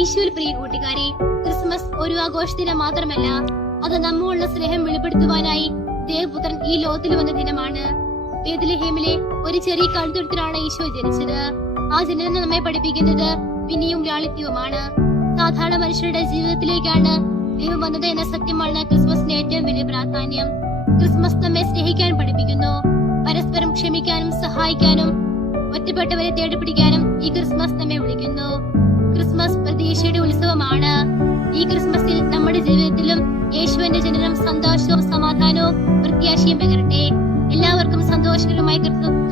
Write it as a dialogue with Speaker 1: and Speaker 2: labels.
Speaker 1: ഈശോയിൽ പ്രിയ കൂട്ടുകാരെ ക്രിസ്മസ് ഒരു ആഘോഷ ദിനം മാത്രമല്ല അത് നമ്മോടുള്ള സ്നേഹം വെളിപ്പെടുത്തുവാനായി ദേവപുത്രൻ ഈ ലോകത്തിൽ വന്ന ദിനമാണ്. ബേദലഹേമിലെ ഒരു ചെറിയ കഴുത്തുരുത്തിലാണ് ഈശോ ജനിച്ചത്. ആ ജനനം നമ്മെ പഠിപ്പിക്കുന്നത് വിനിയും ലാളിത്യവുമാണ്. സാധാരണ മനുഷ്യരുടെ ജീവിതത്തിലേക്കാണ് ദൈവം വന്നത് എന്ന സത്യമാണ് ക്രിസ്മസിന് ഏറ്റവും വലിയ പ്രാധാന്യം. ക്രിസ്മസ് നമ്മെ സ്നേഹിക്കാൻ പഠിപ്പിക്കുന്നു. പരസ്പരം ക്ഷമിക്കാനും സഹായിക്കാനും ഒറ്റപ്പെട്ടവരെ തേടിപ്പിടിക്കാനും ഈ ക്രിസ്മസ് യേശുയുടെ ഉത്സവമാണ്. ഈ ക്രിസ്മസിൽ നമ്മുടെ ജീവിതത്തിലും യേശുവിന്റെ ജനനം സന്തോഷവും സമാധാനവും പ്രത്യാശയും പകരട്ടെ. എല്ലാവർക്കും സന്തോഷകരമായി ക്രിസ്മസ്